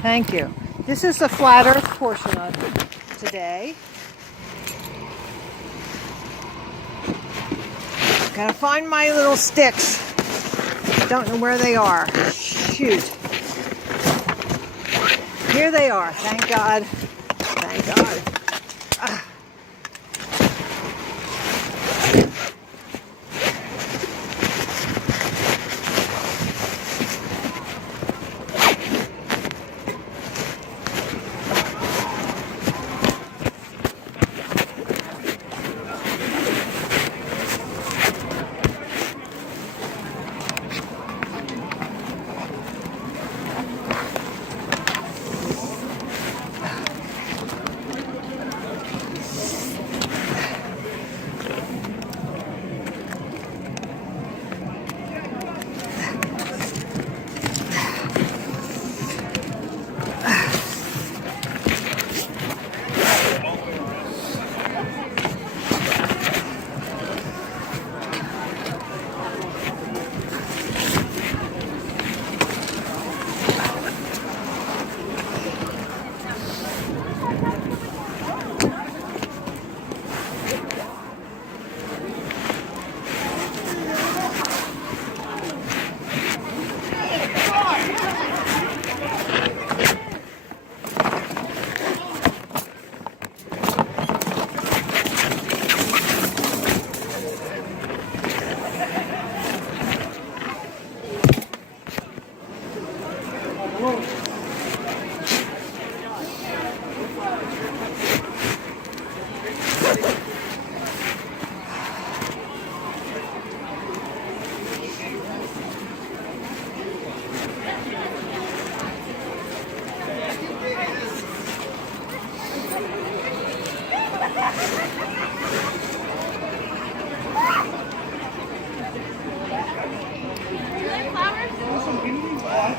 Thank you. This is the flat earth portion of today. Gotta find my little sticks. Don't know where they are. Shoot. Here they are. Thank God. Thank God.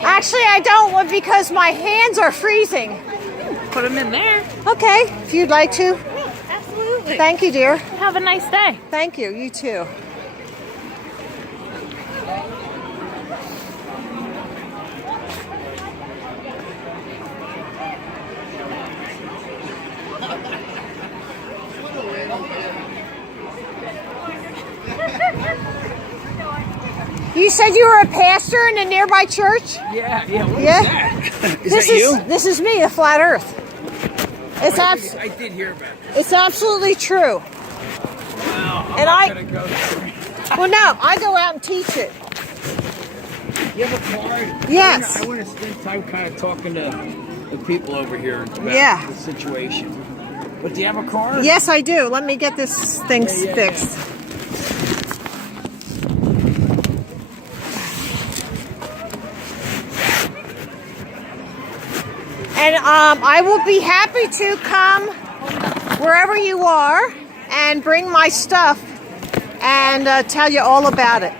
Actually, I don't because my hands are freezing. Put them in there. Okay, if you'd like to. Yeah, absolutely. Thank you, dear. Have a nice day. Thank you. You too. You said you were a pastor in a nearby church? Yeah. What Yeah. is that? Is that you? This is me, the flat Earth. It's I did hear about this. It's absolutely true. Wow. I'm And not I- gonna go there. Well, no, I go out and teach it. You have a card? Yes. I want to spend time kind of talking to the people over here about Yeah. the situation. But do you have a card? Yes, I do. Let me get this thing fixed. And I will be happy to come wherever you are and bring my stuff and tell you all about it.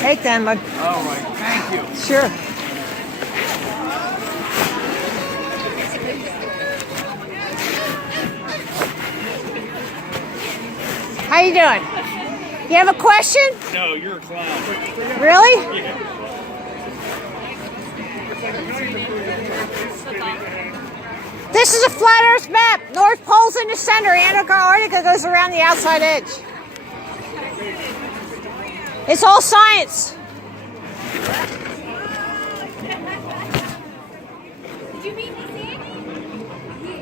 Take them. All right. Thank you. Sure. How you doing? You have a question? No, you're a clown. Really? Yeah. This is a flat Earth map. North Pole's in the center. Antarctica goes around the outside edge. It's all science. Did you meet Miss Annie?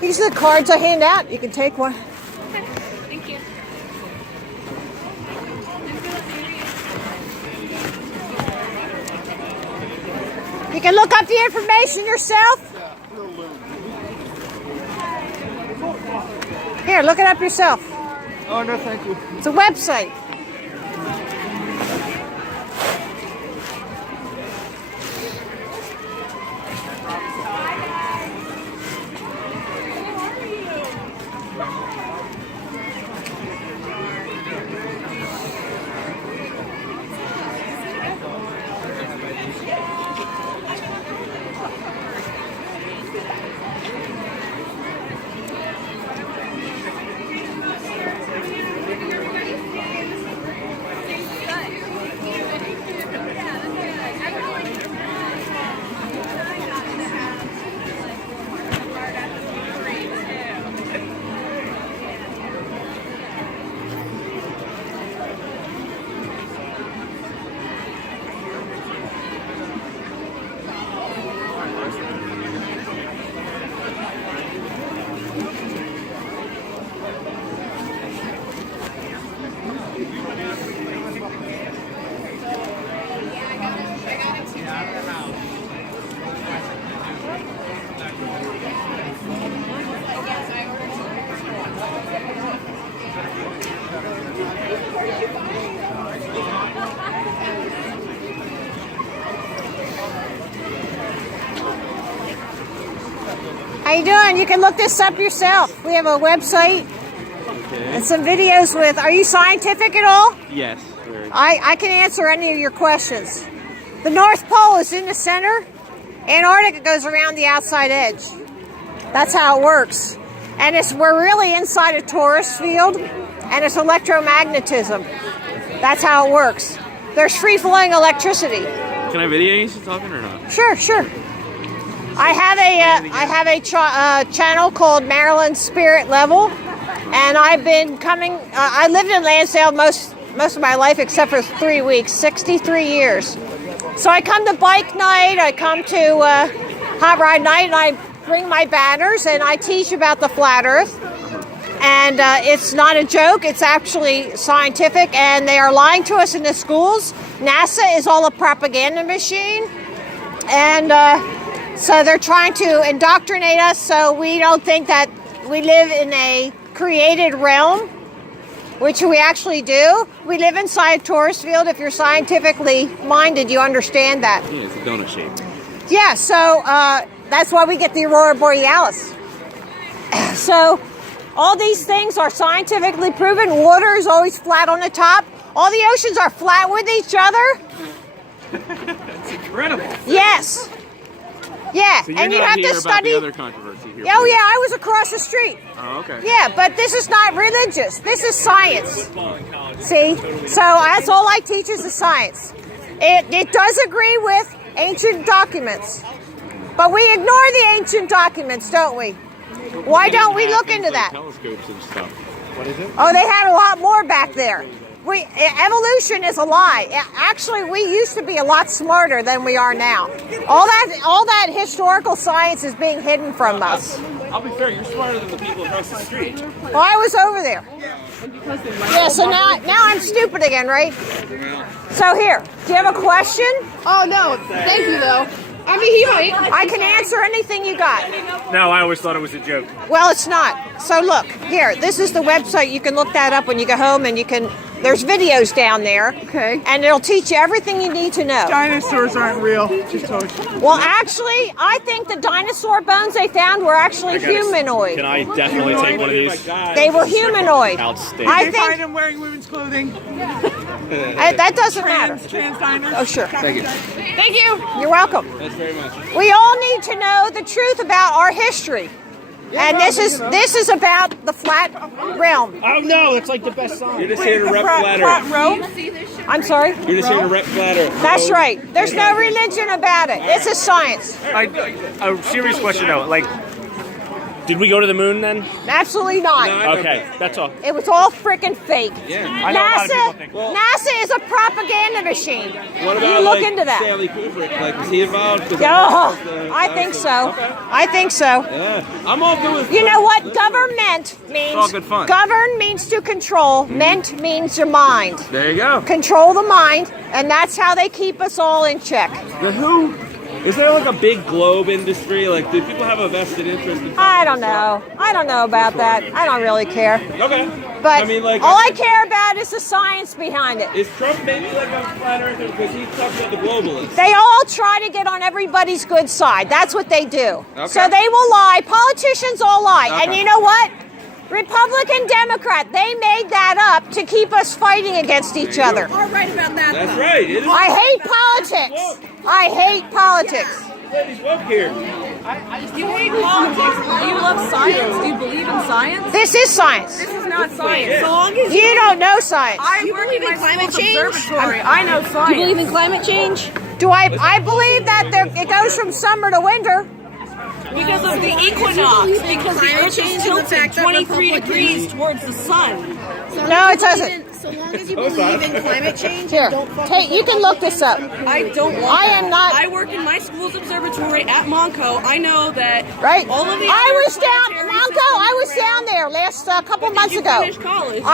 These are the cards I hand out. You can take one. Thank you. You can look up the information yourself. Here, look it up yourself. Oh, no, thank you. It's a website. How you doing? You can look this up yourself. We have a website and some videos with. Are you scientific at all? Yes. I can answer any of your questions. The North Pole is in the center. Antarctica goes around the outside edge. That's how it works. And we're really inside a torus field, and it's electromagnetism. That's how it works. There's free-flowing electricity. Can I video you talking or not? Sure. I have a channel called Maryland Spirit Level, and I've been coming. I lived in Lansdale most of my life except for 3 weeks, 63 years. So I come to bike night, I come to hot ride night, and I bring my banners and I teach about the flat Earth. And it's not a joke, it's actually scientific, and they are lying to us in the schools. NASA is all a propaganda machine, and so they're trying to indoctrinate us so we don't think that we live in a created realm, which we actually do. We live inside a torus field. If you're scientifically minded, you understand that. Yeah, it's a donut shape. Yeah, so that's why we get the aurora borealis. So all these things are scientifically proven. Water is always flat on the top. All the oceans are flat with each other. That's incredible. Yes. Yeah, So you're and you not have here to about study. the other controversy here. Oh yeah, I was across the street. Oh, okay. Yeah, but this is not religious. This is science. See? So that's all I teach is the science. It does agree with ancient documents. But we ignore the ancient documents, don't we? Why don't we look into that? Telescopes and stuff. What is it? Oh, they had a lot more back there. Evolution is a lie. Actually, we used to be a lot smarter than we are now. All that historical science is being hidden from us. I'll be fair, you're smarter than the people across the street. Well, I was over there. Yeah, so now I'm stupid again, right? So here, do you have a question? Oh no, thank you though. I mean, he might. I can answer anything you got. No, I always thought it was a joke. Well, it's not. So look, here, this is the website. You can look that up when you go home, and there's videos down there. Okay. And it'll teach you everything you need to know. Dinosaurs aren't real. Just told you. Well, actually, I think the dinosaur bones they found were actually humanoid. Can I definitely take one of these? They were humanoid. Outstanding. I They find think them wearing women's clothing. that doesn't matter. Trans diners. Oh, sure. Thank you. Thank you. You're welcome. Thanks very much. We all need to know the truth about our history. And this is about the flat realm. Oh no, it's like the best song. You're just here to rep Flat flatter. row. I'm sorry? You're just here to rep flatter. That's right. There's no religion about it. It's a science. A serious question though, like, did we go to the moon then? Absolutely not. Okay, that's all. It was all freaking fake. Yeah. I know a lot of people think. NASA is a propaganda machine. What You about look like into that. Stanley Kubrick? Like, was he involved? 'Cause Oh, I think so. I think so. Yeah, I'm all good with. You know what? Government means. all good fun. Govern means to control. Ment means your mind. There you go. Control the mind, and that's how they keep us all in check. The who? Is there like a big globe industry? Like, do people have a vested interest in? I don't know. I don't know about that. I don't really care. Okay. But I mean, like, all I care about is the science behind it. is Trump maybe like a flat earther because he's talking about the globalists? They all try to get on everybody's good side. That's what they do. Okay. So they will lie. Politicians all lie. And Okay. you know what? Republican, Democrat, they made that up to keep us fighting against each other. All right about that. That's right. It is. I hate politics. I hate politics. Ladies, woke here. You hate politics. Do you love science? Do you believe in science? This is science. This is not science. So long as You don't know science. I work in my climate change observatory, I know science. You believe in climate change? Do I believe that it goes from summer to winter. Because of the equinox, because the Earth is tilted 23 degrees towards the sun. No, it doesn't. So long as you believe in climate change, Here, you can look this up. I don't want I that. am not- I work in my school's observatory at Monco. I know that Right? all of the I other was down, planetary Monco, I was systems down there last couple Did months you ago. finish college? No.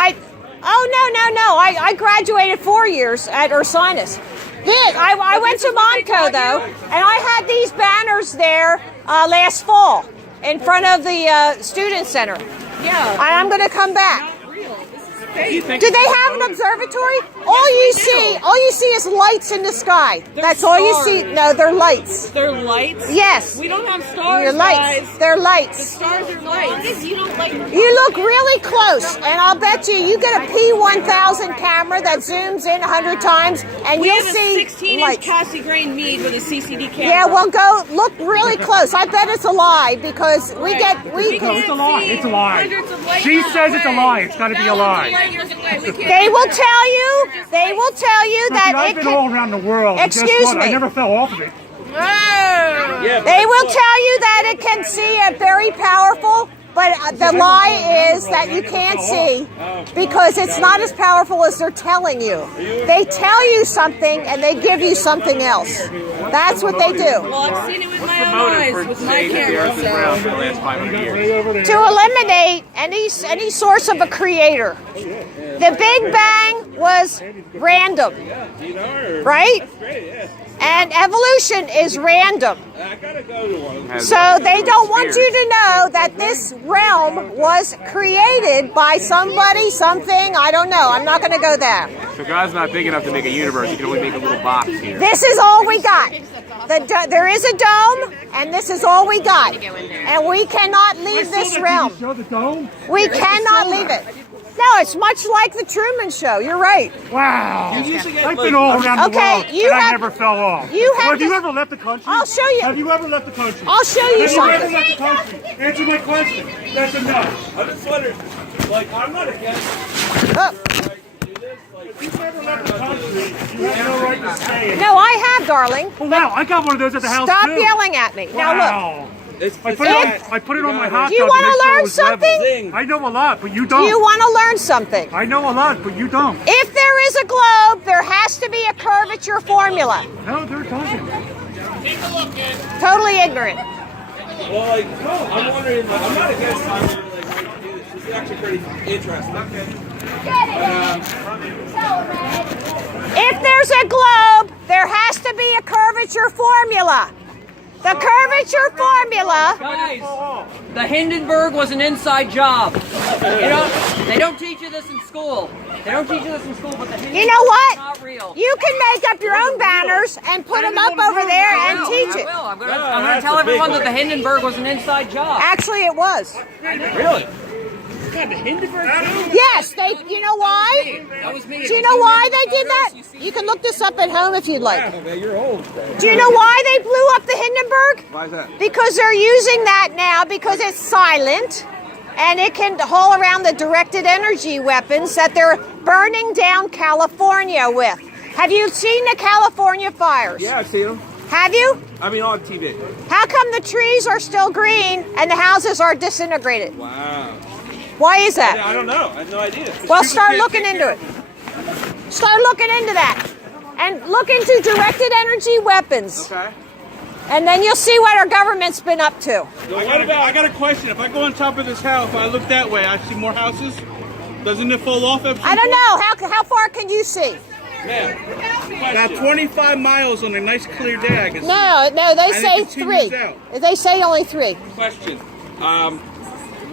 I graduated 4 years at Ursinus. I went to Monco though, and I had these banners there last fall in front of the student center. Yeah. I'm going to come back. Not real. This is Do they have an observatory? All you see is lights in the sky. That's all you see. No, they're lights. They're lights? Yes. We don't have stars, They're lights. guys. They're The lights. stars are lights. You don't like You look really close, and I'll bet you get a P1000 camera that zooms in 100 times, and We you'll have a see 16-inch lights. Cassie grain mead with a CCD camera. Yeah, well, go look really close. I bet it's a lie because we can't It's a lie. see It's a lie. hundreds of light She years says it's a away. lie. It's got to be a lie. Light years away. We can't They will tell you. They will tell you that I've it been all can. around the world. and guess Excuse what? I me. never fell off of it. Yeah, They will tell you that it can see a very powerful. But the lie is that you can't see because it's not as powerful as they're telling you. They tell you something and they give you something else. That's what they do. Well, I've seen it with my own eyes with my camera. So. for the last 500 years. To eliminate any source of a creator. The Big Bang was random, right? And evolution is random. I gotta go to one. So they don't want you to know that this realm was created by somebody, something, I don't know. I'm not going to go there. So God's not big enough to make a universe. He can only make a little box here. This is all we got. There is a dome, and this is all we got. And we cannot leave this realm. Show the dome? We cannot leave it. No, it's much like the Truman Show. You're right. Wow. I've been all around the Okay, world, you and I have- never fell off. you have Have you to- ever left the country? I'll show you. Have you ever left the country? I'll show you Have you ever something. left the country? Answer my question. That's enough. I'm just wondering, like, I'm not against Oh, do this. Like, If you've ever left the country, you have no right to stay. no, I have, darling. Well, wow, I got one of those at the house Stop too. yelling at me. Now look. Wow. I put it on my hot Do you tub wanna make sure learn it was level. something? Zing. I know a lot, but you Do don't. you want to learn something? I know a lot, but you don't. If there is a globe, there has to be a curvature formula. No, there doesn't. Totally ignorant. Well, like, no, I'm wondering, like, I'm not against time to, like do this. This is actually pretty interesting. If there's a globe, there has to be a curvature formula. The curvature formula. Guys, the Hindenburg was an inside job. They don't teach you this in school. They don't teach you this in school, but the Hindenburg You know what? is not real. You can make up your own banners and put them up over there and teach it. I will. I'm going to tell everyone that the Hindenburg was an inside job. Actually, it was. Really? Yes, they. You know why? That was me. Do you know why they did that? You can look this up at home if you'd like. Yeah, you're old. Do you know why they blew up the Hindenburg? Why is that? Because they're using that now because it's silent and it can haul around the directed energy weapons that they're burning down California with. Have you seen the California fires? Yeah, I've seen them. Have you? I mean, on TV. How come the trees are still green and the houses are disintegrated? Wow. Why is that? I don't know. I have no idea. Well, start looking into it. Start looking into that. And look into directed energy weapons. Okay. And then you'll see what our government's been up to. I got a question. If I go on top of this house, if I look that way, I see more houses. Doesn't it fall off? I don't know. How far can you see? About 25 miles on a nice clear day, I guess. No, they And it say continues 3. out. They say only 3. Question.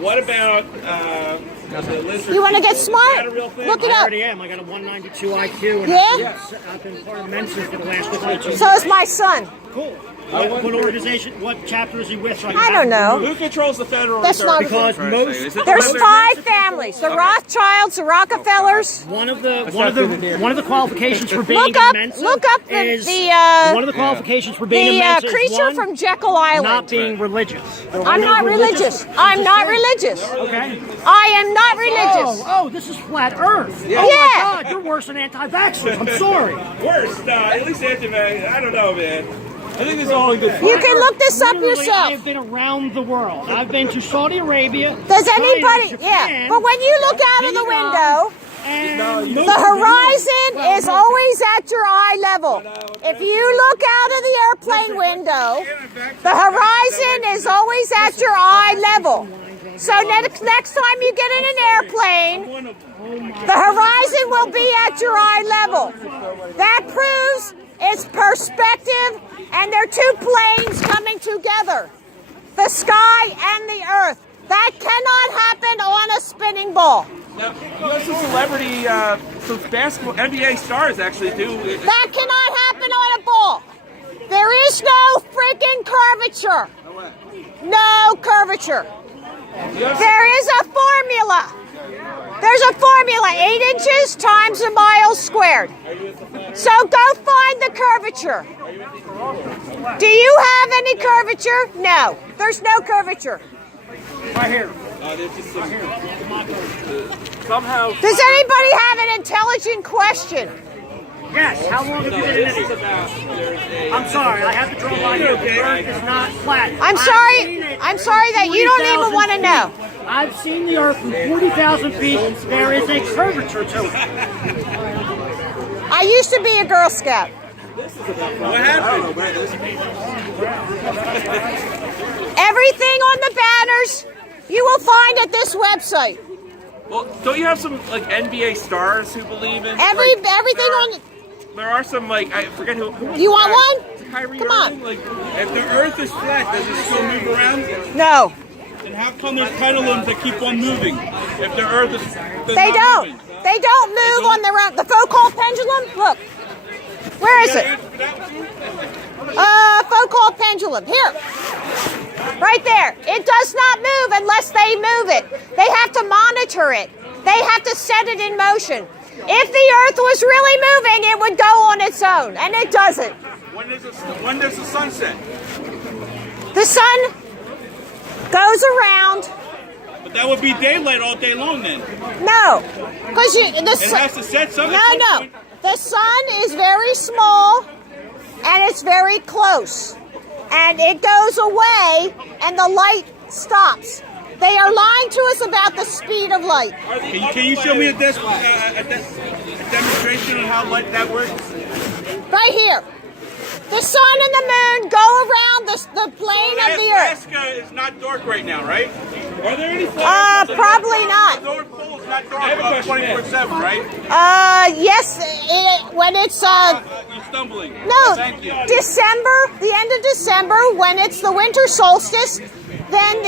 What about the lizard? You want to get people? smart? Is that a real thing? Look it I up. already am. I got a 192 IQ. And Yeah? I've been part of Mensa for the last 22 So is my son. Cool. What organization, what chapter is he with? So I don't know. Who controls the Federal That's Reserve? not- Because most- Is it the There's lizard? 5 families. The Rothschilds, the Rockefellers. one of the qualifications for being Look up- in Mensa look up the- is the, one of the qualifications for being in The Mensa is creature one, from Jekyll Island. not being religious. I'm not religious. I'm not religious. Okay. I am not religious. Oh, this is flat Earth. Yeah. Oh my God, you're worse than anti-vaxxers. I'm sorry. Worst. At least anti-vax. I don't know, man. I think this is all in good fun. You can look this up Literally, yourself. I've been around the world. I've been to Saudi Arabia. Does China, anybody? Japan, Yeah. But when you look out of the Vietnam, window, and the horizon is always at your eye level. If you look out of the airplane window, the horizon is always at your eye level. So next time you get in an airplane, the horizon will be at your eye level. That proves it's perspective, and they're 2 planes coming together, the sky and the earth. That cannot happen on a spinning ball. Now, you have some celebrity, some basketball, NBA stars actually do. That cannot happen on a ball. There is no freaking curvature. No curvature. There is a formula. There's a formula, 8 inches times a mile squared. So go find the curvature. Do you have any curvature? No, there's no curvature. Right here. Somehow. Does anybody have an intelligent question? Yes. How long have you been in it? I'm sorry. I have to draw a line here. The Earth is not flat. I'm sorry that you don't even want to know. I've seen the Earth from 40,000 feet. There is a curvature to it. I used to be a Girl Scout. What happened? Everything on the banners you will find at this website. Well, don't you have some like NBA stars who believe in Everything on. There are some like I forget who. You want one? Kyrie Come on. Irving, like, If the Earth is flat, does it still move around? No, And how come there's pendulums that keep on moving? If the Earth is they don't. They don't move on their own. The Foucault pendulum. Look, where is it? Foucault pendulum. Here, right there. It does not move unless they move it. They have to monitor it. They have to set it in motion. If the Earth was really moving, it would go on its own, and it doesn't. When does the sun set? The sun goes around. But that would be daylight all day long then. No, because the It has to set something. No. The sun is very small, and it's very close, and it goes away, and the light stops. They are lying to us about the speed of light. Can you show me a demonstration on how light that works? Right here. The sun and the moon go around the plane of the Earth. Alaska is not dark right now, right? Are there any Probably not. The North Pole is not dark 24/7, right? Yes, when it's You're stumbling. no, Thank you. December, the end of December, when it's the winter solstice, then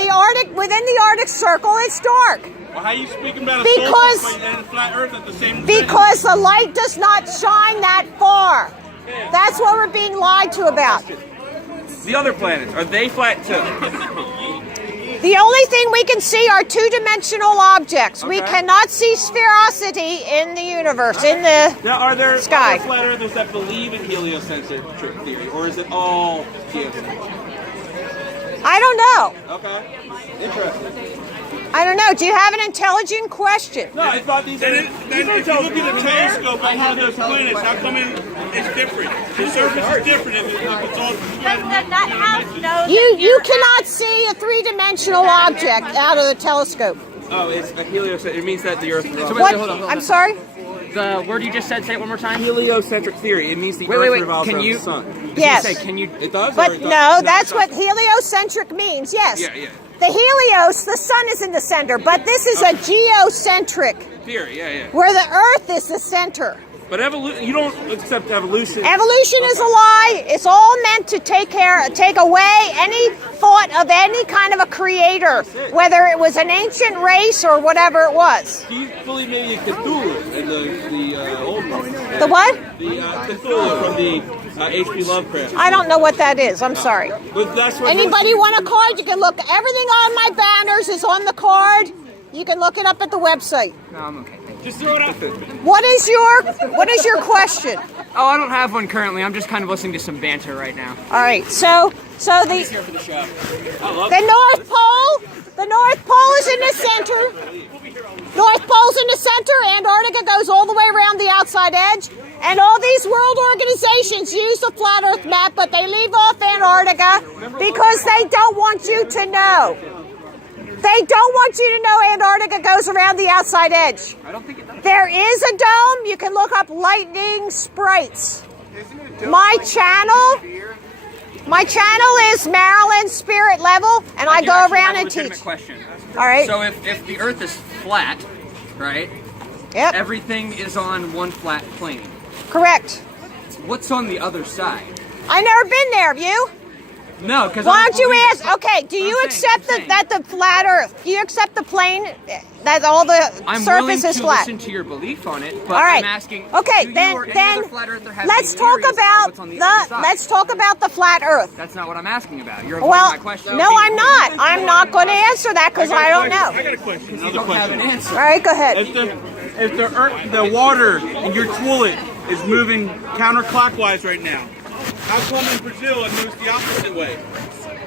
within the Arctic Circle, it's dark. Well, how are you speaking about a Because- solstice and a flat Earth at the same time? Because the light does not shine that far. That's what we're being lied to about. The other planets, are they flat too? The only thing we can see are two-dimensional objects. We cannot see sphericity in the universe, in the Now, are there sky. other flat earthers that believe in heliocentric theory, or is it all geocentric? I don't know. Okay, interesting. I don't know. Do you have an intelligent question? No, I thought these are. Then if you look at a telescope on one of those planets, how come it's different? The surface is different if it's all together. You cannot see a three-dimensional object out of the telescope. Oh, it's a heliocentric. It means that the Earth revolves. What? hold on. I'm sorry? The word you just said, say it one more time. Heliocentric theory. It means the Earth revolves Can around you? the sun. Yes. Say, can you? It does. But or it no, doesn't? that's it what doesn't. heliocentric means. Yes. Yeah. The helios, the sun is in the center, but this is a geocentric, Theory. Yeah. where the Earth is the center. But you don't accept evolution. Evolution is a lie. It's all meant to take away any thought of any kind of a creator, whether it was an ancient race or whatever it was. Do you believe maybe in Cthulhu and the old ones? The what? The Cthulhu from the H.P. Lovecraft. I don't know what that is. I'm sorry. But that's what Anybody want a card? You can look. Everything on my banners is on the card. You can look it up at the website. No, I'm okay. Just throw it out. What is your question? Oh, I don't have one currently. I'm just kind of listening to some banter right now. All right. So the here for the show. the North Pole is in the center. North Pole's in the center. Antarctica goes all the way around the outside edge. And all these world organizations use the flat Earth map, but they leave off Antarctica because they don't want you to know. They don't want you to know Antarctica goes around the outside edge. I don't think it does. There is a dome. You can look up lightning sprites. My channel is Maryland Spirit Level, and I do go actually around have a and legitimate teach. question. All right. So if the Earth is flat, right? Yep. Everything is on one flat plane. Correct. What's on the other side? I never been there. Have you? No, because Why don't you ask? Okay, do you accept that the flat Earth? Do you accept the plane that all the surface is flat? Listen to your belief on it, but All right. I'm asking. Okay, do you then or any other flat earther have let's any talk theories about what's on the other side? let's talk about the flat Earth. That's not what I'm asking about. You're avoiding Well, my question. no, I'm not. I'm not going to answer that because I don't know. I got a question. You don't have an answer. All right, go ahead. If the earth, the water in your toilet is moving counterclockwise right now, how come in Brazil it moves the opposite way?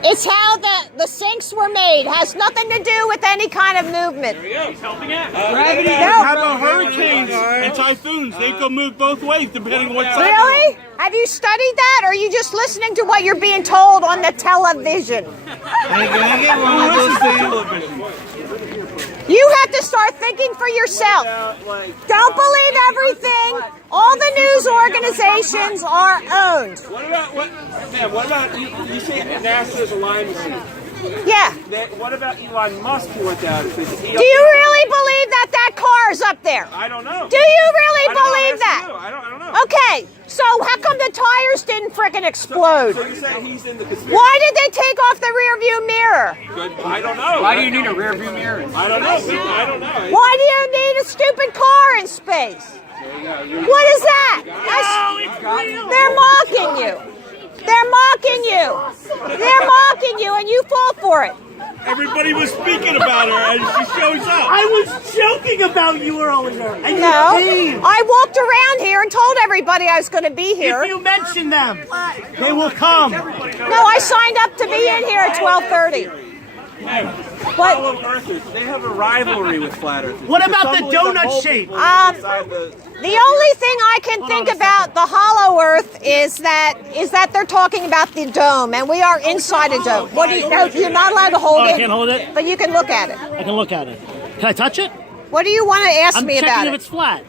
It's how the sinks were made. Has nothing to do with any kind of movement. Gravity. No. How about hurricanes and typhoons? They can move both ways depending on what side. Really? Have you studied that, or are you just listening to what you're being told on the television? You have to start thinking for yourself. Don't believe everything. All the news organizations are owned. What about you say NASA's a line machine? Yeah. What about Elon Musk who went down? Do you really believe that car's up there? I don't know. Do you really believe that? I don't know. Okay, so how come the tires didn't frickin' explode? So you say he's in the conspiracy? Why did they take off the rear view mirror? I don't know. Why do you need a rear view mirror? I don't know. I don't know. Why do you need a stupid car in space? What is that? They're mocking you. They're mocking you. They're mocking you, and you fall for it. Everybody was speaking about her and she shows up. I was joking about you earlier. And No, you came. I walked around here and told everybody I was going to be here. If you mention them, they will come. No, I signed up to be in here at 12:30. What? Hollow Earthers, they have a rivalry with flat earthers. What about the Some believe donut whole shape? people inside The only thing I can think about the hollow Earth is that they're talking about the dome, and we are inside a dome. What do you? No, you're not allowed to hold Oh, it. I can't hold it? but you can look at it. I can look at it. Can I touch it? What do you want to ask I'm me checking about if it? it's flat.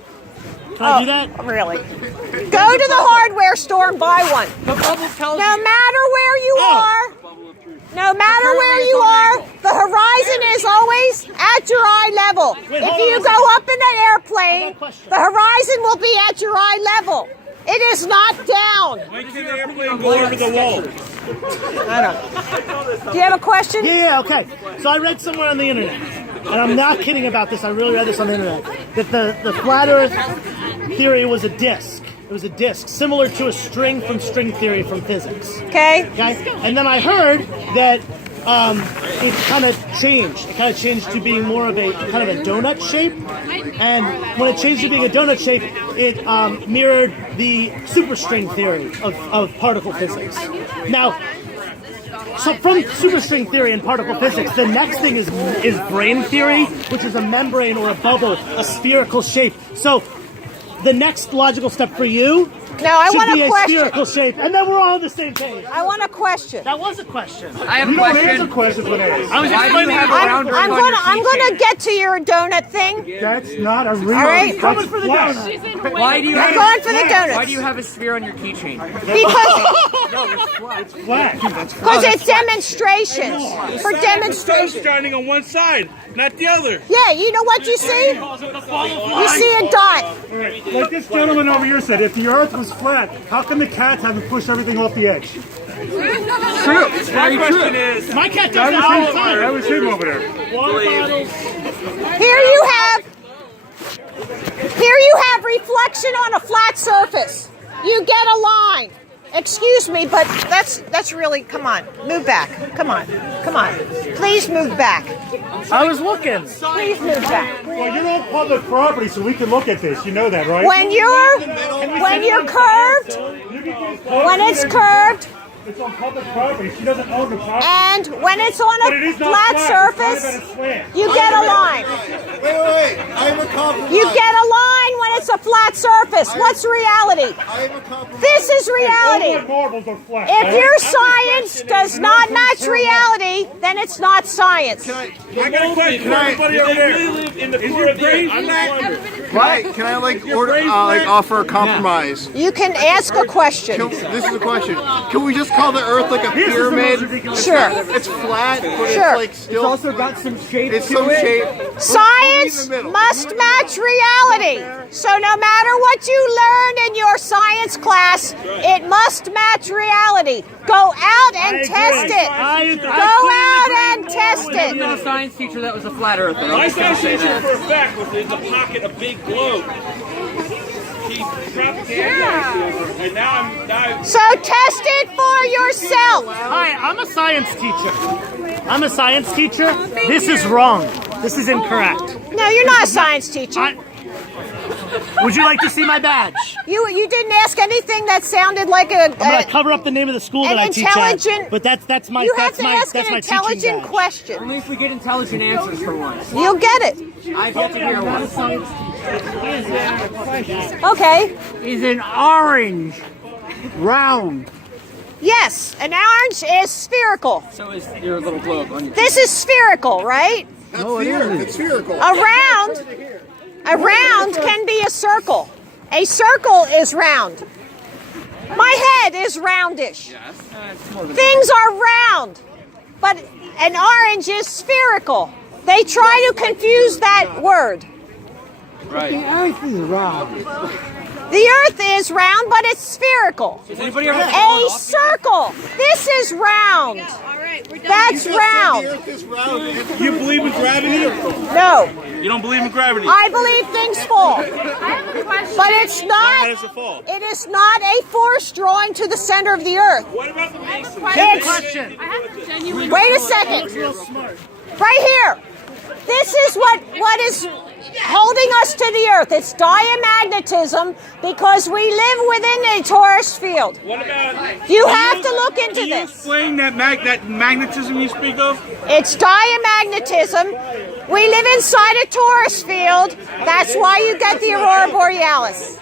Can I do that? Really? Go to the hardware store and buy one. The bubble tells No you. matter where you are, no matter where you are, the horizon is always at your eye level. Wait, If hold on you a go second. up in an airplane, I got a question. the horizon will be at your eye level. It is not down. Why can the airplane go over the wall? Do you have a question? Yeah, okay. So I read somewhere on the internet, and I'm not kidding about this, I really read this on the internet, that the flat Earth theory was a disc. It was a disc, similar to a string from string theory from physics. Okay. Okay? And then I heard that it kind of changed. It kind of changed to being more of a kind of a donut shape. And when it changed to being a donut shape, it mirrored the superstring theory of particle physics. Now, so from superstring theory and particle physics, the next thing is brane theory, which is a membrane or a bubble, a spherical shape. So the next logical step for you No, I should want be a a question. spherical shape, and then we're all on the same page. I want a question. That was a question. I have a question. questions when it is. I was explaining have a round I'm ring on your I'm gonna keychain. get to your donut thing. That's not a real. All right. Coming for the donut. Why do you I'm have going for the donuts. Why do you have a sphere on your keychain? Because it's demonstrations for Sun's demonstrations. shining on one side, not the other. Yeah, you know what you see? You see a dot. Like this gentleman over here said, if the earth was flat, how come the cats haven't pushed everything off the edge? True. It's My very question true. is, My cat does that all the time. That was him over there. Water bottles. Here you have reflection on a flat surface. You get a line. Excuse me, but that's really, come on, move back. Come on. Please move back. I was looking. Please move back. Well, you're on public property, so we can look at this. You know that, right? When you're curved, when it's curved, It's on public property. She doesn't own the property. and when it's on But it a is not flat flat. It's not surface, that it's slant. you get a line. Wait. I have a compromise. You get a line when it's a flat surface. What's reality? I have a compromise. This is All reality. my marbles are flat. If right? your science does not match reality, then it's not science. I got a question for everybody over they there. really live in the Is core your of the earth. brain I'm flat? just wondering. Right? Can I like Your order, brain's like flat? offer a compromise? You can ask a question. This is a question. Can we just call the Earth like a This is the most pyramid? ridiculous Sure. It's flat, but Sure. it's like still. got some shape It's some shape. Science middle. must match reality. So no matter what you learn in your science class, it must match reality. Go out and test it. Go out and test I it. know a science teacher that was a flat earther. My science teacher for a fact was in the pocket a big globe. He propaganda, and now I'm. So test it for yourself. Hi, I'm a science teacher. This is wrong. This is incorrect. No, you're not a science teacher. Would you like to see my badge? You didn't ask anything that sounded like a. I'm gonna cover up the name of the school that I teach at. But that's my You have to ask that's an my teaching intelligent badge. question. Only if we get intelligent answers for once. You'll get it. I've yet to hear one. Okay. Is an orange round? Yes, an orange is spherical. So is your little globe on your. This is spherical, right? No, it isn't. It's spherical. A round can be a circle. A circle is round. My head is roundish. Things are round, but an orange is spherical. They try to confuse that word. The earth is round. The earth is round, but it's spherical. Has anybody ever A circle. This is round. That's round. The earth is round. You believe in gravity? No, You don't believe in gravity? I believe things fall. But it's How not. does it fall? It is not a force drawing to the center of the earth. What about the Mason? Question. Wait a second. Right here. This is what is holding us to the earth. It's diamagnetism because we live within a torus field. What about? You have to look into Can you this. explain that magnetism you speak of? It's diamagnetism. We live inside a torus field. That's why you get the aurora borealis.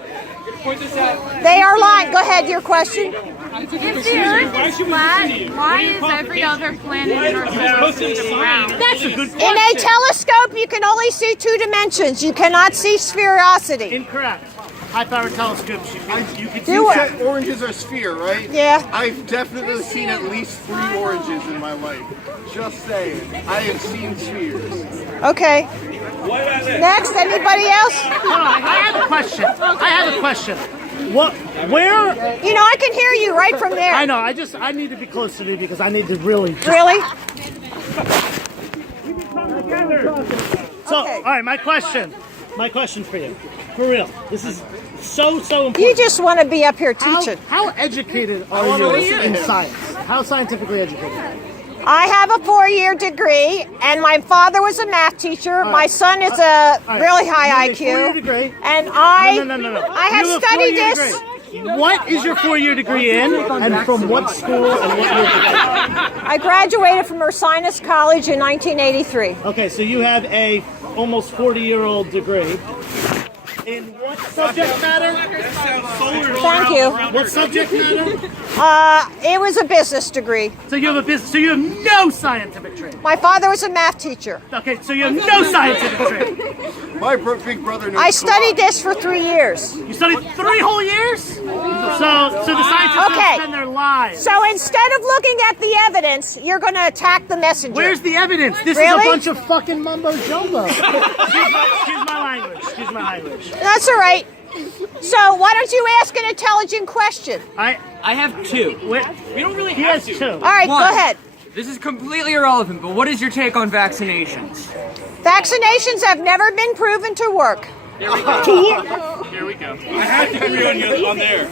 They are lying. Go ahead, your question. If the Earth is flat, why is every other planet in our solar system round? That's a good question. In a telescope, you can only see 2 dimensions. You cannot see spherosity. Incorrect. High-powered telescopes. You can Do You it. said oranges are sphere, right? Yeah. I've definitely seen at least 3 oranges in my life. Just saying. I have seen spheres. Okay. What about this? Next, anybody else? Hold on, I have a question. What? Where? You know, I can hear you right from there. I know. I need to be close to you because I need to really. Really? So, Okay. all right. My question for you, for real. This is so important. You just want to be up here teaching. How educated are you in science? How scientifically educated? I have a 4-year degree, and my father was a math teacher. My son is a really high You have a IQ. 4-year degree? And I No. I have You a studied 4-year this. degree. What is your 4-year degree in, and from what school, and what year? I graduated from Ursinus College in 1983. Okay, so you have a almost 40-year-old degree. In what subject matter? Thank you. What subject matter? It was a business degree. So you have a business. So you have no scientific training. My father was a math teacher. Okay, so you have no scientific training. My big brother knows. I studied this for 3 years. You studied 3 whole years. So the scientists Okay. spend their lives. So instead of looking at the evidence, you're going to attack the messenger. Where's the evidence? This Really? is a bunch of fucking mumbo jumbo. Excuse my language. Excuse my language. That's all right. So why don't you ask an intelligent question? I have 2. We don't really He have has to. 2. All right, One. go ahead. This is completely irrelevant, but what is your take on vaccinations? Vaccinations have never been proven to work. Here we go. I have to agree on there.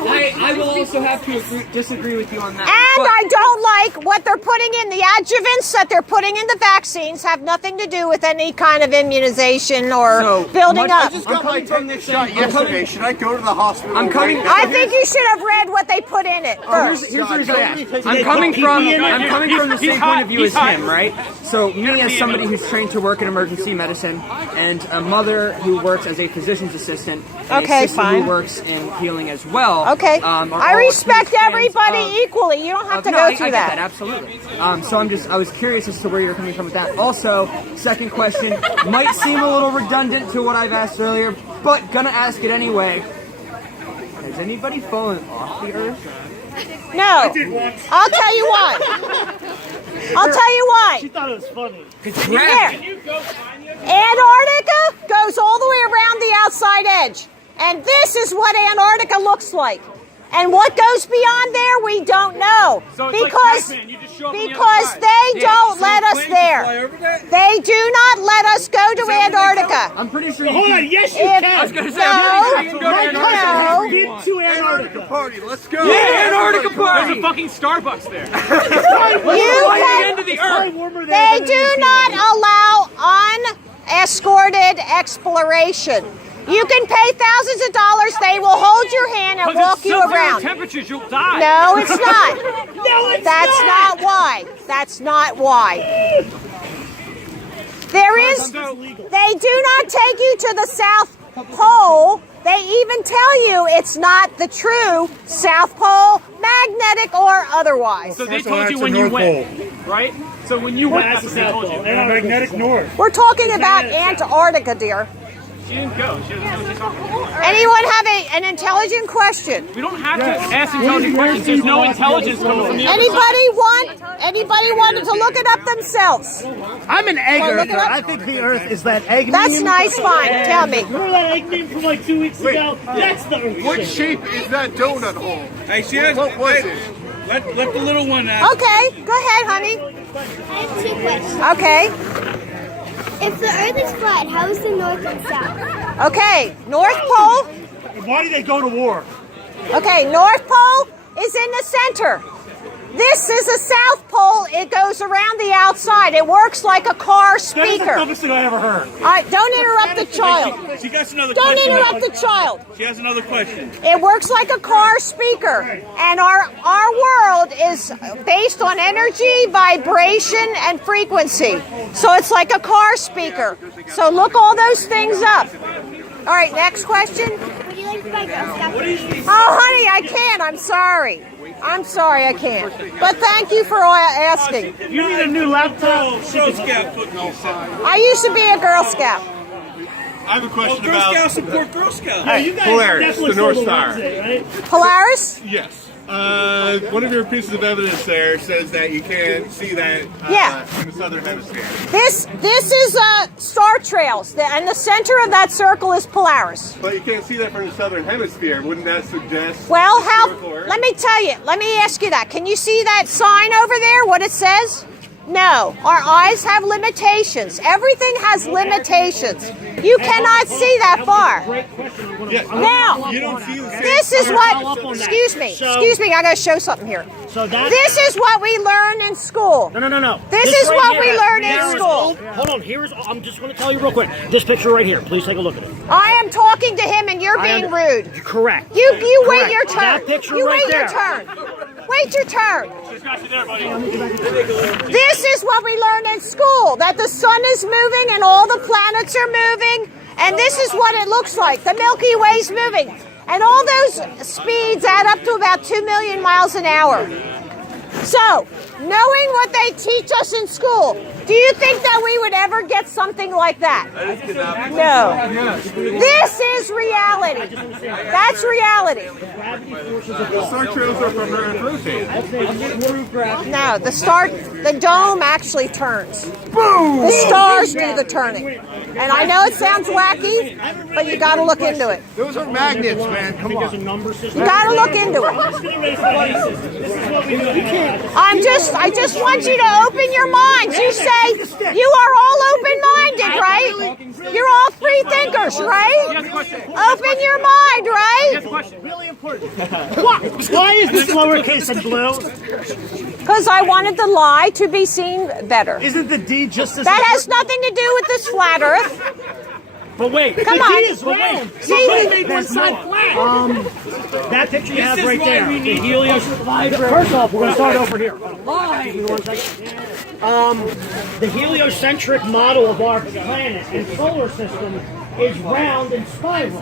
I will also have to disagree with you on that. And I don't like what they're putting in. The adjuvants that they're putting in the vaccines have nothing to do with any kind of immunization or building I up. just got my tetanus shot yesterday. Should I go to the hospital? I'm coming- right now? I think you should have read what they put in it first. Here's the reason I asked. I'm coming from the same point of view as him, right? So me as somebody who's trained to work in emergency medicine, and a mother who works as a physician's assistant, and Okay, a sister fine. who works in healing as well. Okay. are I all respect huge fans everybody of- equally. You don't have to no, go I through get that. absolutely. So I was curious as to where you're coming from with that. Also, second question might seem a little redundant to what I've asked earlier, but gonna ask it anyway. Has anybody fallen off the Earth? No. I'll tell you why. I'll tell you why. She thought it was funny. Here. Can you go find you? Antarctica goes all the way around the outside edge. And this is what Antarctica looks like. And what goes beyond there, we don't know. So it's because like Pac-Man, you just show up on the because other side. they don't let us there. They do not let us go to Antarctica. I'm pretty sure you Hold on, can. yes you If- can. I was gonna say, No, I'm pretty sure you can go to My Antarctica. cousin No. has been to Antarctica. Party, let's go. Yeah, Antarctica party. There's a fucking Starbucks there. You Flying can, into the It's probably earth. warmer there they than it do is here. not allow unescorted exploration. You can pay thousands of dollars. They will hold your hand and walk you around. Temperatures, you'll die. No, it's not. No, it's That's not why. That's not why. There is. They do not take you to the South Pole. They even tell you it's not the true South Pole, magnetic or otherwise. So they told you when you went, right? So when you went, That's that's the what they South told Pole. you. Magnetic north. We're talking about Antarctica, dear. She didn't go. She doesn't know what she's talking about. Anyone have an intelligent question? We don't have to ask intelligent questions. There's no intelligence coming from the other side. Anybody wanted to look it up themselves? I'm an egg Well, look it earther. up. I think the Earth is that egg That's meme. nice, fine. Tell me. Remember that egg meme from like 2 weeks ago? That's the Earth What shape. shape is that donut hole? Hey, she has. What was it? Let the little one ask. Okay, go ahead, honey. I have two questions. Okay, If the Earth is flat, how is the North and South? okay. North Pole. Why do they go to war? Okay, North Pole is in the center. This is the South Pole. It goes around the outside. It works like a car That is the speaker. dumbest thing I ever heard. All right, don't interrupt the child. She got another Don't question. interrupt the child. She has another question. It works like a car speaker, and our world is based on energy, vibration, and frequency. So it's like a car speaker. So look all those things up. All right, next question. Would you like to buy Girl Scout cookies? Oh, honey, I can't. I'm sorry. I'm sorry, I can't. But thank you for asking. You need a new laptop. Girl Scout cookies. I used to be a Girl Scout. I have a question Girl about Scouts support Girl Scouts. Yeah, you guys Polaris, definitely the North stole Star. Wednesday, right? Polaris? yes. One of your pieces of evidence there says that you can't see that Yeah. in the southern hemisphere. This is star trails, and the center of that circle is Polaris. But you can't see that from the southern hemisphere. Wouldn't that suggest? Well, how? historical Earth? Let me tell you. Let me ask you that. Can you see that sign over there? What it says? No. Our eyes have limitations. Everything has limitations. You cannot see that far. Great question. Now, You don't see the same. this is follow up on what. that. Excuse me. So- Excuse me. I got to show something here. So that. This is what we learn in school. No. This is right what here- we learn in here is school. old- Hold on. I'm just going to tell you real quick. This picture right here. Please take a look at it. I am talking to him, and you're being rude. Correct. You wait Correct. your turn. That picture You right wait your there. turn. Wait your turn. She's got you there, buddy. This is what we learned in school, that the sun is moving and all the planets are moving, and this is what it looks like. The Milky Way's moving. And all those speeds add up to about 2 million miles an hour. So, knowing what they teach us in school, do you think that we would ever get something like that? No. This is reality. That's reality. The star trails are from Earth rotating. No, the dome actually turns. Boom! The stars do the turning. And I know it sounds wacky, but you got to look into it. Those are magnets, man. Come on. You got to look into it. I just want you to open your minds. You say you are all open-minded, right? You're all free thinkers, right? Open your mind, right? Really important. Why is this lowercase and blue? Because I wanted the lie to be seen better. Isn't the D just as That has nothing to do with this flat Earth. But wait, Come the on. D is round. See? There's more. That picture you have right there. The helios. First off, we're going to start over here. The heliocentric model of our planet and solar system is round and spiral.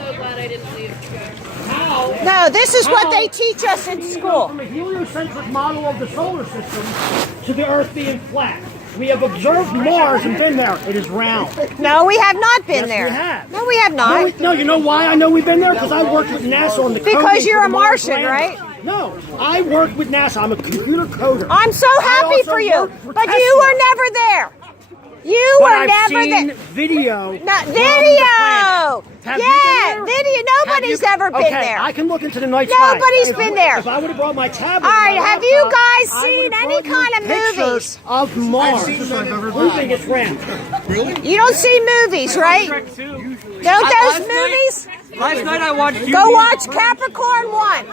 No, this is what they teach us in school. From a heliocentric model of the solar system to the Earth being flat. We have observed Mars and been there. It is round. No, we have not been Yes, there. we have. No, we have not. No, you know why I know we've been there? Because I worked with NASA on the Because coding you're for a the Mars Martian, lander. right? No, I worked with NASA. I'm a computer coder. I'm so happy also for you, worked for but Tesla. you were never there. You but were I've never seen there. video. Not from video. the planet. Have you Yeah, been there? video. Nobody's ever been Okay, there. I can look into the night sky. Nobody's If- been there. If I would have brought my tablet, All right, and my have you laptop, guys I seen would have any brought kind you of movies? pictures of Mars. You think it's random? You don't see movies, right? Don't those movies? Last night I watched. Go watch Capricorn 1.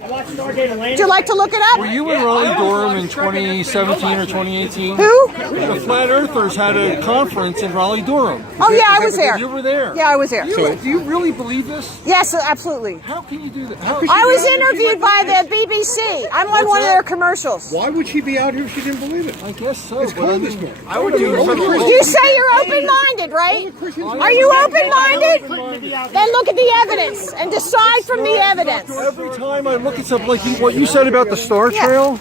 I watched Stargate Atlantis. Would you like to look it up? Were you in Raleigh-Durham in 2017 or 2018? Who? The Flat Earthers had a conference in Raleigh-Durham. Oh, yeah, I was there. You were there. Yeah, I was there. Do you really believe this? Yes, absolutely. How can you do that? I was interviewed by the BBC. I'm on one of their commercials. Why would she be out here if she didn't believe it? I guess so. It's cold this morning. I would do it. You say you're open-minded, right? Are you open-minded? Then look at the evidence and decide from the evidence. Every time I look at something like what you said about the Star Trail,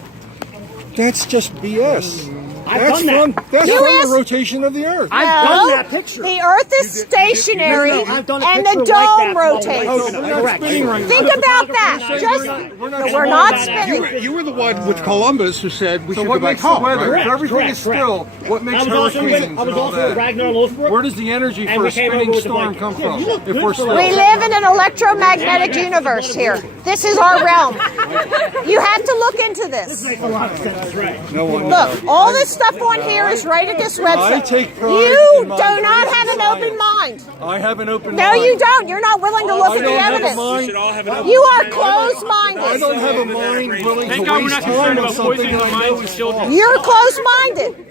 that's just BS. That's from the rotation of the Earth. I've done that picture. The Earth is stationary I've done a and picture the like that dome while rotates. Correct. Think about that. We're not spinning. You were the one with Columbus who said we So should what go back makes the home. weather? right? If everything is still, what makes hurricanes and I was all also with that? Ragnar Lothbrok. Where does the energy And for we a came spinning over with the storm blanket. come Yeah, from? you look If good we're for still, We live in an electromagnetic universe here. This is our realm. You have to look into this. Makes a lot of sense, right? no one. Look, all this stuff on here is right at this I website. take pride You in my do not belief have in an open science. mind. I have an open No, mind. you don't. You're not willing to look at the don't have a evidence. mind. You are I closed-minded. don't have a mind willing Thank to God we're waste not time concerned on about something poisoning the that I minds know of is children. false. You're closed-minded.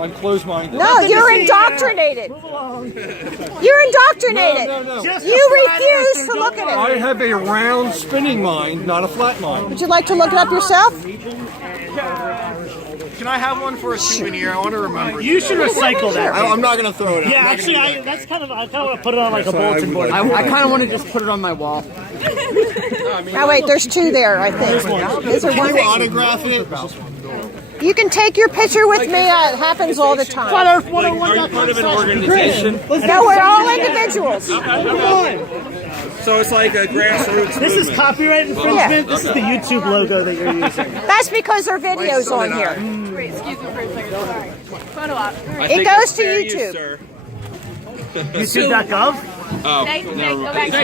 I'm closed-minded. No, you're indoctrinated. You're indoctrinated. No. You refuse to look at I it. have a round spinning mind, not a flat mind. Would you like to look it up yourself? Can I have one for a souvenir? I want to remember. You should recycle that. I'm not going to throw it out. Yeah, actually, I kind of want to put it on like a bulletin board. I kind of want to just put it on my wall. Oh, wait, there's two there, I think. Is there one? Autograph it. You can take your picture with me. It happens all the time. Flat Earth Are you part of an organization? No, we're all individuals. So it's like a grassroots This is movement. copyright infringement. This is the YouTube logo that you're using. That's because there are videos on here. Wait, excuse me for a second. Sorry. Photo op. It goes to YouTube. YouTube.gov? Thanks, go back to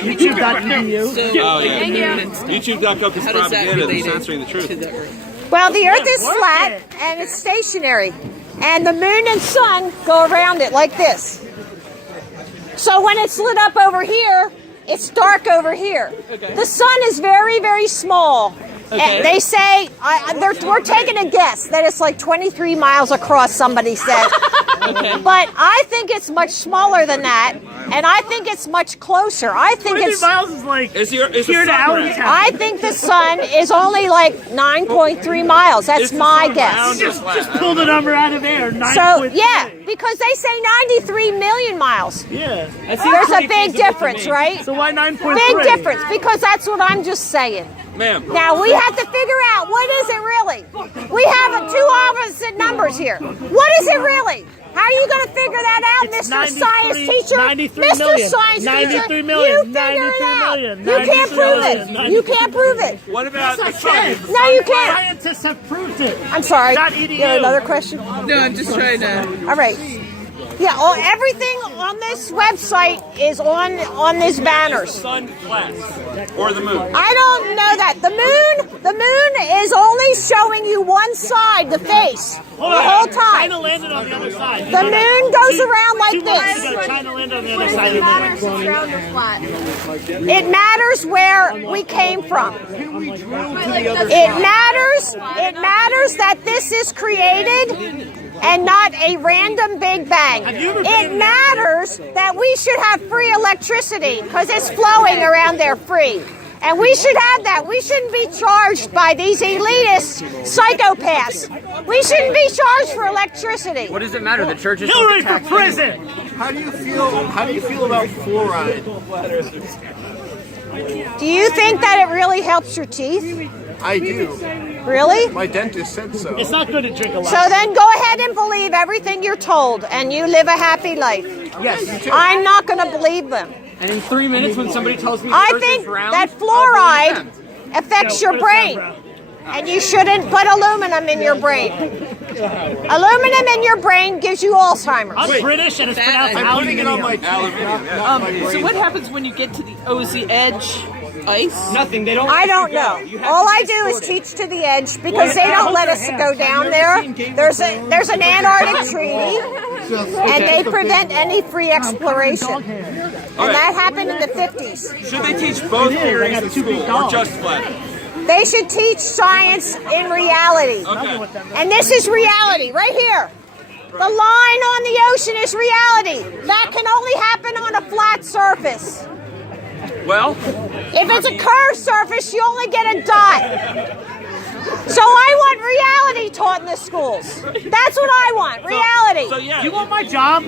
YouTube.edu? Oh, yeah. Thank you. YouTube.gov is propaganda. They're censoring the truth. Well, the Earth is flat and it's stationary, and the moon and sun go around it like this. So when it's lit up over here, it's dark over here. The sun is very, very small. And they say, we're taking a guess that it's like 23 miles across, somebody said. But I think it's much smaller than that, and I think it's much closer. I think 20 it's... miles is like Is here to sun Allentown. I think the sun is only like 9.3 miles. That's my guess. Just pull the number out of air. 9.3. So, yeah, because they say 93 million miles. Yeah. There's a big difference, right? So why 9.3? Big difference, because that's what I'm just saying. Ma'am. Now, we have to figure out, what is it really? We have two opposite numbers here. What is it really? How are you going to figure that out, It's Mr. Science Teacher? 93 Mr. million. Science 93 Teacher, million. you figure 93 it out. million. You can't 93 prove million. it. You can't prove it. What about the Yes, sun? No, you can't. Scientists have proved it. I'm sorry. Not You EDU. have another question? No, I'm just trying to. All right. Yeah, everything on this website is on these banners. Sun flat. Or the moon. I don't know that. The moon is only showing you one side, the face, the whole time. China landed on the other side. The moon goes around like this. China landed on the other side of the moon. It matters where we came from. It matters that this is created and not a random Big Bang. It matters that we should have free electricity because it's flowing around there free. And we should have that. We shouldn't be charged by these elitist psychopaths. We shouldn't be charged for electricity. What does it matter? The church is Hillary for prison. How do you feel about fluoride? Do you think that it really helps your teeth? I do. Really? My dentist said so. It's not good to drink a lot. So then go ahead and believe everything you're told and you live a happy life. Yes, you too. I'm not going to believe them. And in 3 minutes, when somebody tells me the I Earth think is round, that I'll believe fluoride them. affects your brain. And you shouldn't put aluminum in your brain. Aluminum in your brain gives you Alzheimer's. I'm British and it's pronounced aluminium. So what happens when you get to the OZ edge? Ice? Nothing. They don't. I don't know. All I do is teach to the edge because they don't let us go down there. There's an Antarctic treaty, and they prevent any free exploration. And that happened in the 50s. Should they teach both theories in school or just flat? They should teach science in reality. Okay. And this is reality right here. The line on the ocean is reality. That can only happen on a flat surface. Well, if it's a curved surface, you only get a dot. So I want reality taught in the schools. That's what I want, reality. So yeah, You want my job?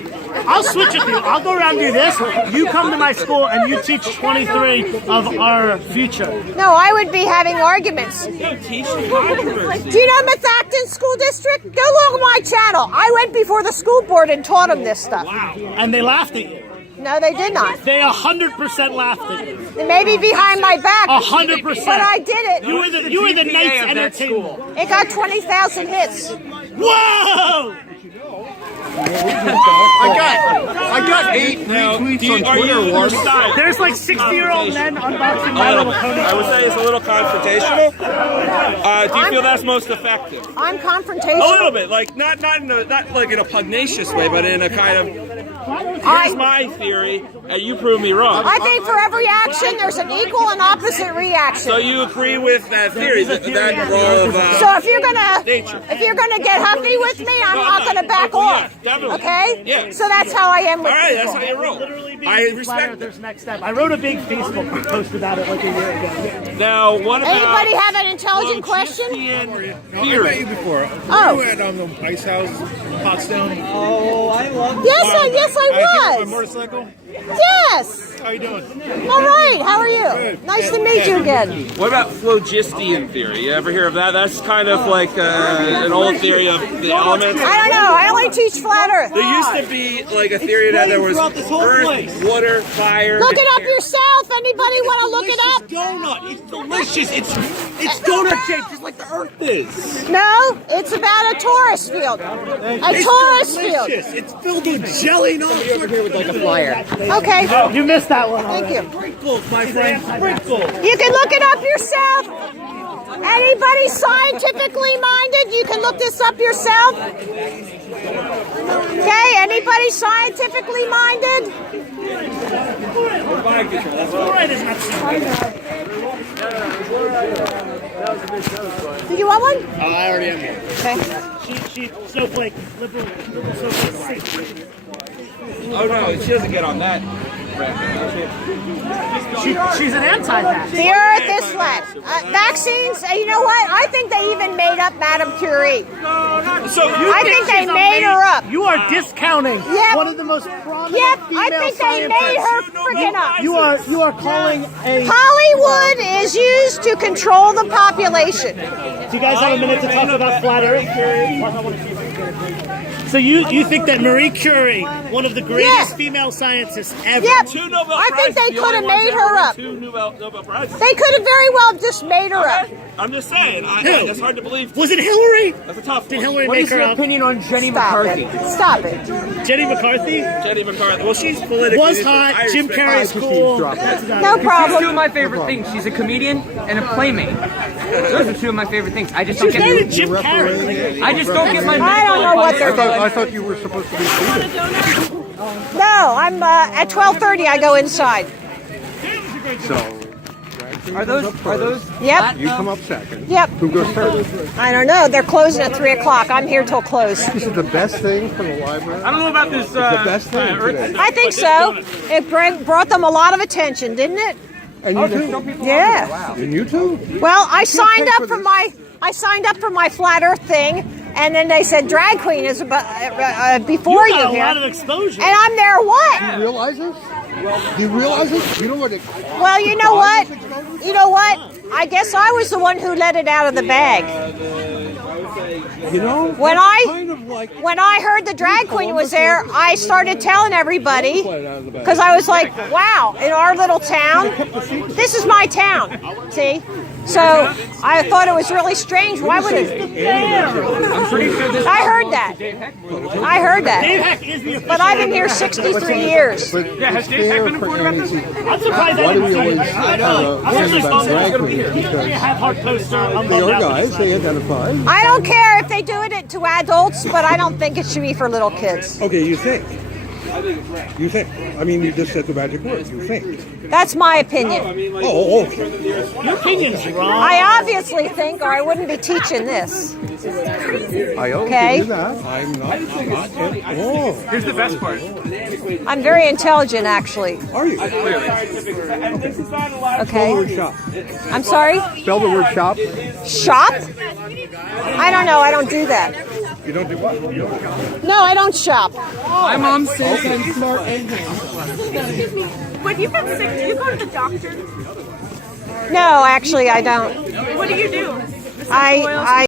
I'll switch it to you. I'll go around and do this. You come to my school and you teach 23 of our future. No, I would be having arguments. teach controversy. Do you know Methacton School District? Go look at my channel. I went before the school board and taught them this stuff. Wow. And they laughed at you. No, they did not. They 100% laughed at you. Maybe behind my back. 100%. But I did it. You were the Knights Entertainment. It got 20,000 hits. Whoa! I got 8 retweets on Twitter once. There's like 60-year-old men unboxing My Little Pony. I would say it's a little confrontational. Do you feel that's most effective? I'm confrontational. A little bit, like not like in a pugnacious way, but in a kind of here's my theory, and you prove me wrong. I think for every action, there's an equal and opposite reaction. So you agree with that theory, that law of so if you're nature. gonna get huffy with me, I'm not gonna back off. Definitely. Okay? Yeah. So that's how I am with all right, people. that's how you roll. I respect There's next step. I wrote a big Facebook post about it like a year ago. Now, what about Anybody have an intelligent question? Theory. Before. Oh. You were at the Ice House, Pottstown. Oh, I love. Yes, I was. Motorcycle. Yes. How you doing? All right. How are you? Good. Nice to meet you again. What about phlogistian theory? You ever hear of that? That's kind of like an old theory of the elements. I don't know. I only teach flat Earth. There used to be like a theory that there was earth, water, fire. Look it up yourself. Anybody want to look it up? Donut. It's delicious. It's donut shaped just like the Earth is. No, it's about a tourist field. A tourist field. It's filled with jelly and all sorts of With like a flyer. Okay. You missed that one. Thank you. sprinkles, my friend. Sprinkles. You can look it up yourself. Anybody scientifically minded, you can look this up yourself. Okay, anybody scientifically minded? Did you want one? I already am here. Okay. She snowflake, liberal snowflake. Oh no, she doesn't get on that. She's an anti-vax. The Earth is flat. Vaccines, you know what? I think they even made up Madame Curie. So I think they made her up. You are discounting Yep. one of the most prominent Yep, female I think they made her scientists. freaking up. You are calling a. Hollywood is used to control the population. Do you guys have a minute to talk about flat Earth? So you think that Marie Curie, one of the greatest female scientists ever, Yep. 2 Nobel I think Prizes, they the could only have ones made that her won up. 2 Nobel Prizes. They could have very well just made her up. I'm just saying, that's hard to believe. was it Hillary? That's a tough Did one. Hillary What make is her your up? opinion on Jenny Stop McCarthy? it. Stop it. Jenny McCarthy Jenny McCarthy. Well, she's politically. was I hot. Jim respect Carrey's her. cool. No She's two problem. of my favorite things. She's a comedian and a playmate. Those are two of my favorite things. I just don't She's married to get. Jim Carrey. I just don't get my. I don't know what they're doing. I thought you were supposed to be seated. No, I'm at 12:30. I go inside. So, Are those? Yep. you come up second. Yep. Who goes first? I don't know. They're closing at 3 o'clock. I'm here till close. This is the best thing for the library. I don't know about this. It's the best thing today. I think so. It brought them a lot of attention, didn't it? And you too. Yeah. And you too. Well, I signed pay up for for this. my flat Earth thing, and then they said drag queen is before You you got a here, lot of and exposure. I'm there. What? Do you realize this? Do you realize this? You know what? Well, you know what? You know what? I guess I was the one who let it out of the bag. You know? When kind of like I heard the drag queen was there, I started telling everybody because I was like, wow, in our little town, this is my town. See? So I thought it was really strange. Why would it? I heard that. I heard that. But I've been here 63 years. Yeah, has Dave Heck been informed about this? I'm surprised Why I do didn't we see always it. I know. I'm actually about bummed drag out. queens? He doesn't have hard poster. I'm They bummed are out. guys, they identify. I don't care if they do it to adults, but I don't think it should be for little kids. Okay, you think. You think. I mean, you just said the magic word. You think. That's my opinion. Oh, okay. Your opinion's wrong. I obviously think, or I wouldn't be teaching this. I Okay. do that. I'm not at all. Here's the best part. I'm very intelligent, actually. Are you? Okay. Word shop. I'm sorry? Spell the word shop. Shop? I don't know. I don't do that. You don't do what? No, I don't shop. My mom says I'm smart and handsome. When you've been sick, do you go to the doctor? No, actually, I don't. What do you do? I